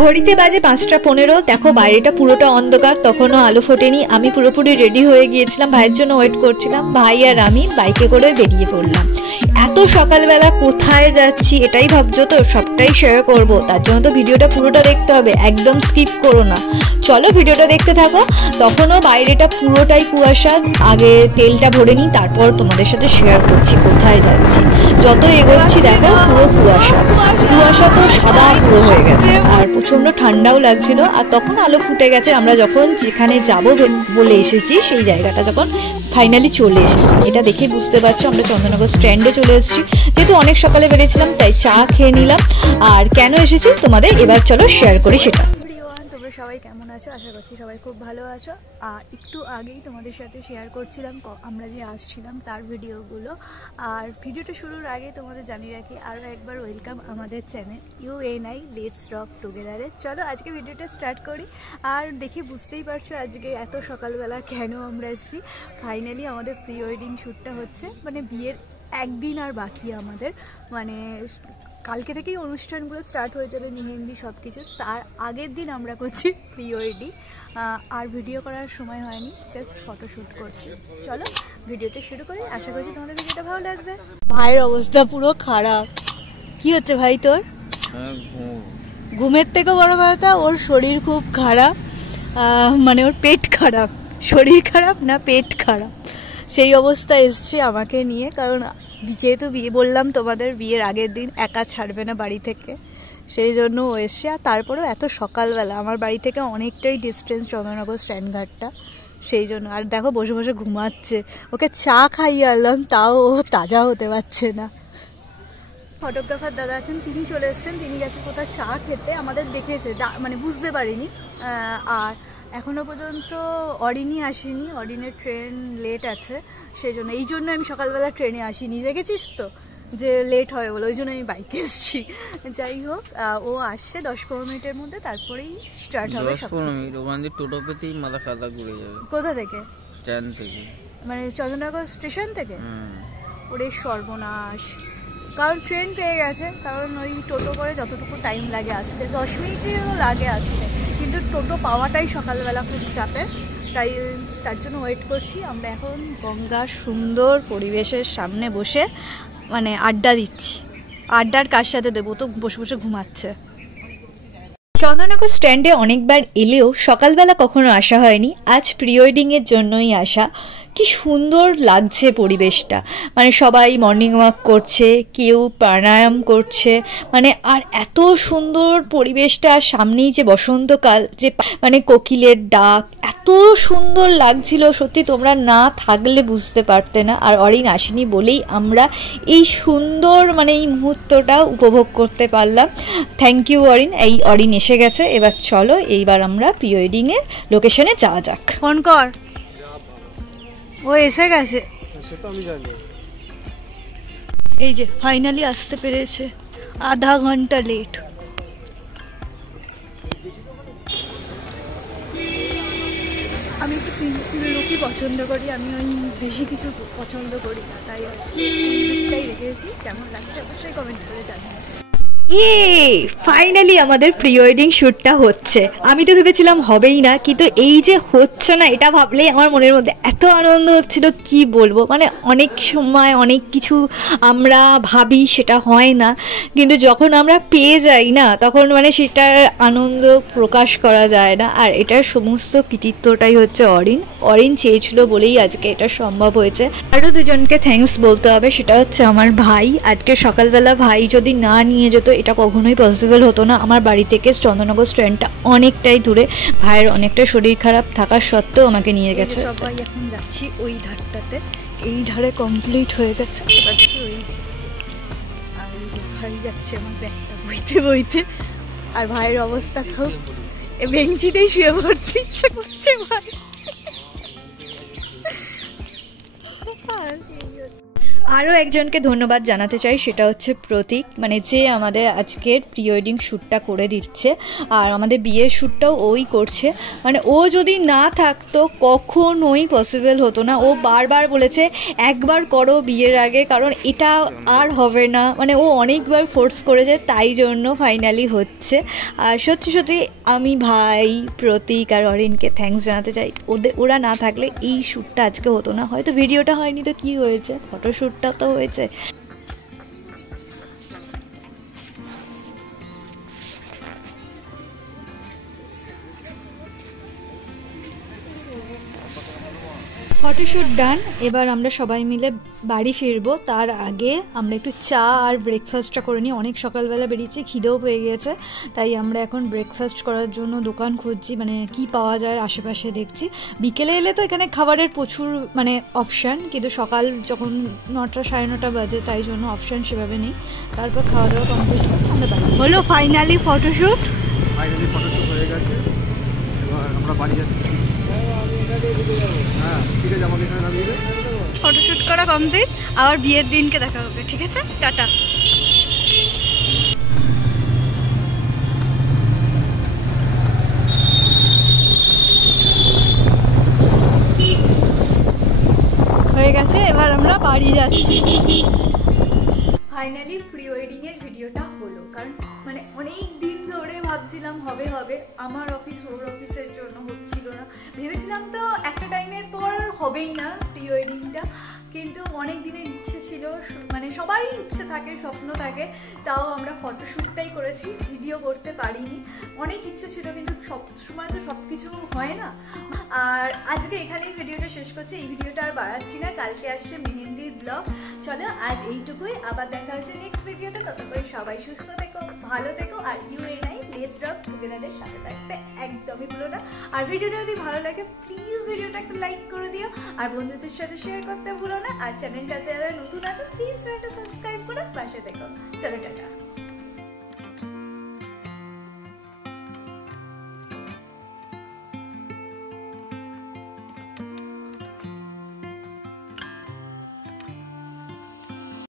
ঘড়িতে বাজে 5:15। দেখো বাইরেটা পুরোটা অন্ধকার, তখনও আলো ফোটেনি। আমি পুরোপুরি রেডি হয়ে গিয়েছিলাম, ভাইয়ের জন্য ওয়েট করছিলাম। ভাই আর আমি বাইকে করে বেরিয়ে পড়লাম। এত সকালবেলা কোথায় যাচ্ছি এটাই ভাবছো তো? সবটাই শেয়ার করব, তার জন্য তো ভিডিওটা পুরোটা দেখতে হবে, একদম স্কিপ করো না। চলো ভিডিওটা দেখতে থাকো। তখনও বাইরেটা পুরোটাই কুয়াশা। আগে তেলটা ভরে নিই, তারপর তোমাদের সাথে শেয়ার করছি কোথায় যাচ্ছি। যত এগোচ্ছি দেখো পুরো কুয়াশা, কুয়াশা তো সাদা পুরো হয়ে গেছে, আর প্রচণ্ড ঠান্ডাও লাগছিল। আর তখন আলো ফুটে গেছে। আমরা যখন যেখানে যাব বলে এসেছি সেই জায়গাটা যখন ফাইনালি চলে এসেছি, এটা দেখে বুঝতে পারছো আমরা চন্দননগর স্ট্যান্ডে চলে এসেছি। যেহেতু অনেক সকালে বেরিয়েছিলাম তাই চা খেয়ে নিলাম। আর কেন এসেছি তোমাদের এবার চলো শেয়ার করি সেটা। তোমরা সবাই কেমন আছো? আশা করছি সবাই খুব ভালো আছো। আর একটু আগেই তোমাদের সাথে শেয়ার করছিলাম আমরা যে আসছিলাম তার ভিডিওগুলো। আর ভিডিওটা শুরুর আগে তোমাদের জানিয়ে রাখি আরও একবার ওয়েলকাম আমাদের চ্যানেল UNI লেটস রক টুগেদারে। চলো আজকে ভিডিওটা স্টার্ট করি। আর দেখে বুঝতেই পারছো আজকে এত সকালবেলা কেন আমরা এসেছি। ফাইনালি আমাদের প্রি ওয়েডিং শ্যুটটা হচ্ছে, মানে বিয়ের একদিন আর বাকি আমাদের, মানে কালকে থেকেই অনুষ্ঠানগুলো স্টার্ট হয়ে যাবে, মেহেন্দি সব কিছু। তার আগের দিন আমরা করছি প্রি ওয়েডিং। আর ভিডিও করার সময় হয়নি, জাস্ট ফটোশ্যুট করছি। চলো ভিডিওটা শুরু করি, আশা করছি তোমাদের ভিডিওটা ভালো লাগবে। ভাইয়ের অবস্থা পুরো খারাপ। কি হচ্ছে ভাই তোর? ঘুমের থেকেও বড় কথা ওর শরীর খুব খারাপ, মানে ওর পেট খারাপ। শরীর খারাপ না পেট খারাপ, সেই অবস্থা এসছে আমাকে নিয়ে। কারণ যেহেতু বিয়ে বললাম তোমাদের, বিয়ের আগের দিন একা ছাড়বে না বাড়ি থেকে, সেই জন্য ও এসছে। আর তারপরেও এত সকালবেলা, আমার বাড়ি থেকে অনেকটাই ডিস্টেন্স চন্দননগর স্ট্যান্ডঘাটটা, সেই জন্য। আর দেখো বসে বসে ঘুমাচ্ছে, ওকে চা খাইয়ে আনলাম তাও ও তাজা হতে পারছে না। ফটোগ্রাফার দাদা আছেন, তিনি চলে এসছেন, তিনি গেছে কোথাও চা খেতে, আমাদের দেখেছে মানে বুঝতে পারিনি। আর এখনও পর্যন্ত অরিনই আসেনি, অরিনের ট্রেন লেট আছে, সেই জন্য। এই জন্য আমি সকালবেলা ট্রেনে আসিনি, দেখেছিস তো যে লেট হয় বলে, ওই জন্য আমি বাইকে এসেছি। যাই হোক, ও আসছে 10-15 মিনিটের মধ্যে, তারপরেই স্টার্ট হবে। 10-15 মিনিট ওখান থেকে টোটো পেতেই মাথা কাদা ঘুরে যাবে। কোথা থেকে? স্ট্যান্ড থেকে, মানে চন্দননগর স্টেশন থেকে। ওরে সর্বনাশ, কারণ ট্রেন পেয়ে গেছে। কারণ ওই টোটো করে যতটুকু টাইম লাগে আসতে, 10 মিনিটও লাগে আসতে, কিন্তু টোটো পাওয়াটাই সকালবেলা খুব চাপের, তাই তার জন্য ওয়েট করছি। আমরা এখন গঙ্গার সুন্দর পরিবেশের সামনে বসে মানে আড্ডা দিচ্ছি। আড্ডার কার সাথে দেবো, তো বসে বসে ঘুমাচ্ছে। চন্দননগর স্ট্যান্ডে অনেকবার এলেও সকালবেলা কখনো আসা হয়নি, আজ প্রি ওয়েডিংয়ের জন্যই আসা। কি সুন্দর লাগছে পরিবেশটা, মানে সবাই মর্নিং ওয়াক করছে, কেউ প্রাণায়াম করছে, মানে আর এত সুন্দর পরিবেশটা। সামনেই যে বসন্তকাল, যে মানে কোকিলের ডাক, এত সুন্দর লাগছিল সত্যি, তোমরা না থাকলে বুঝতে পারতে না। আর অরিন আসেনি বলেই আমরা এই সুন্দর মানে এই মুহূর্তটা উপভোগ করতে পারলাম। Thank you Arin. এই অরিন এসে গেছে, এবার চলো এইবার আমরা প্রি ওয়েডিংয়ের লোকেশনে যাওয়া যাক। ফোন কর, ও এসে গেছে। এই যে ফাইনালি আসতে পেরেছে, আধা ঘন্টা লেট। আমি একটু সিম্পল লুকই পছন্দ করি, আমি ওই বেশি কিছু পছন্দ করি না, তাই আজকেই রেখেছি। কেমন লাগছে অবশ্যই কমেন্ট করে জানিয়ে। ফাইনালি আমাদের প্রি ওয়েডিং শ্যুটটা হচ্ছে। আমি তো ভেবেছিলাম হবেই না, কিন্তু এই যে হচ্ছে না এটা ভাবলেই আমার মনের মধ্যে এত আনন্দ হচ্ছিল কি বলবো। মানে অনেক সময় অনেক কিছু আমরা ভাবি সেটা হয় না, কিন্তু যখন আমরা পেয়ে যাই না তখন মানে সেটার আনন্দ প্রকাশ করা যায় না। আর এটার সমস্ত কৃতিত্বটাই হচ্ছে অরিন চেয়েছিল বলেই আজকে এটা সম্ভব হয়েছে। আরও দুজনকে থ্যাঙ্কস বলতে হবে, সেটা হচ্ছে আমার ভাই। আজকে সকালবেলা ভাই যদি না নিয়ে যেত এটা কখনোই পসিবল হতো না। আমার বাড়ি থেকে চন্দননগর স্ট্যান্ডটা অনেকটাই দূরে, ভাইয়ের অনেকটা শরীর খারাপ থাকার সত্ত্বেও আমাকে নিয়ে গেছে। সবাই এখন যাচ্ছি ওই ধারটাতে, এই ধারে কমপ্লিট হয়ে গেছে, এবার যাচ্ছি ওই। আর ভাই যাচ্ছে আমার ব্যাগটা বইতে বইতে। আর ভাইয়ের অবস্থা খুব, বেঞ্চিতেই শুয়ে পড়তে ইচ্ছা করছে ভাই। আরও একজনকে ধন্যবাদ জানাতে চাই, সেটা হচ্ছে প্রতীক, মানে যে আমাদের আজকের প্রি ওয়েডিং শ্যুটটা করে দিচ্ছে, আর আমাদের বিয়ের শ্যুটটাও ওই করছে। মানে ও যদি না থাকতো কখনোই পসিবল হতো না। ও বারবার বলেছে একবার করো বিয়ের আগে, কারণ এটা আর হবে না, মানে ও অনেকবার ফোর্স করেছে, তাই জন্য ফাইনালি হচ্ছে। আর সত্যি সত্যি আমি ভাই, প্রতীক আর অরিনকে থ্যাঙ্কস জানাতে চাই। ওরা না থাকলে এই শ্যুটটা আজকে হতো না। হয়তো ভিডিওটা হয়নি তো কি হয়েছে, ফটোশ্যুটটা তো হয়েছে। ফটোশ্যুট ডান। এবার আমরা সবাই মিলে বাড়ি ফিরবো। তার আগে আমরা একটু চা আর ব্রেকফাস্টটা করে নিই। অনেক সকালবেলা বেরিয়েছি, খিদেও পেয়ে গিয়েছে, তাই আমরা এখন ব্রেকফাস্ট করার জন্য দোকান খুঁজছি, মানে কি পাওয়া যায় আশেপাশে দেখছি। বিকেলে এলে তো এখানে খাবারের প্রচুর মানে অপশান, কিন্তু সকাল যখন 9টা 9:30 বাজে, তাই জন্য অপশান সেভাবে নেই। তারপর খাওয়া দাওয়া কমপ্লিট করে আমরা বাড়ি হলো। ফাইনালি ফটোশ্যুট হয়ে গেছে, এবার আমরা বাড়ি যাচ্ছি। হ্যাঁ ঠিক আছে, আমাকে এখানে নামিয়ে দেবে। ফটোশ্যুট করা কমপ্লিট, আবার বিয়ের দিনকে দেখা হবে। ঠিক আছে, টাটা। হয়ে গেছে, এবার আমরা বাড়ি যাচ্ছি। ফাইনালি প্রি ওয়েডিংয়ের ভিডিওটা হলো, কারণ মানে অনেক দিন ধরে ভাবছিলাম হবে হবে, আমার অফিস ওর অফিসের জন্য হচ্ছিল না। ভেবেছিলাম তো একটা টাইমের পর হবেই না প্রি ওয়েডিংটা, কিন্তু অনেক দিনের ইচ্ছে ছিল, মানে সবারই ইচ্ছে থাকে, স্বপ্ন থাকে। তাও আমরা ফটোশ্যুটটাই করেছি, ভিডিও করতে পারিনি। অনেক ইচ্ছে ছিল, কিন্তু সব সময় তো সব কিছু হয় না। আর আজকে এখানেই ভিডিওটা শেষ করছি। এই ভিডিওটা আর বাড়াচ্ছি না, কালকে আসছে মেহেন্দির ব্লগ। চলো আজ এইটুকুই, আবার দেখা হচ্ছে নেক্সট ভিডিওতে। ততক্ষণ সবাই সুস্থ থেকো, ভালো থেকো, আর UNI লেটস রক টুগেদারের সাথে থাকতে একদমই ভুলো না। আর ভিডিওটা যদি ভালো লাগে প্লিজ ভিডিওটা একটু লাইক করে দিও, আর বন্ধুদের সাথে শেয়ার করতে ভুলো না। আর চ্যানেলটা যারা নতুন আছো প্লিজ চ্যানেলটা সাবস্ক্রাইব করে পাশে থেকো। চলো টাটা।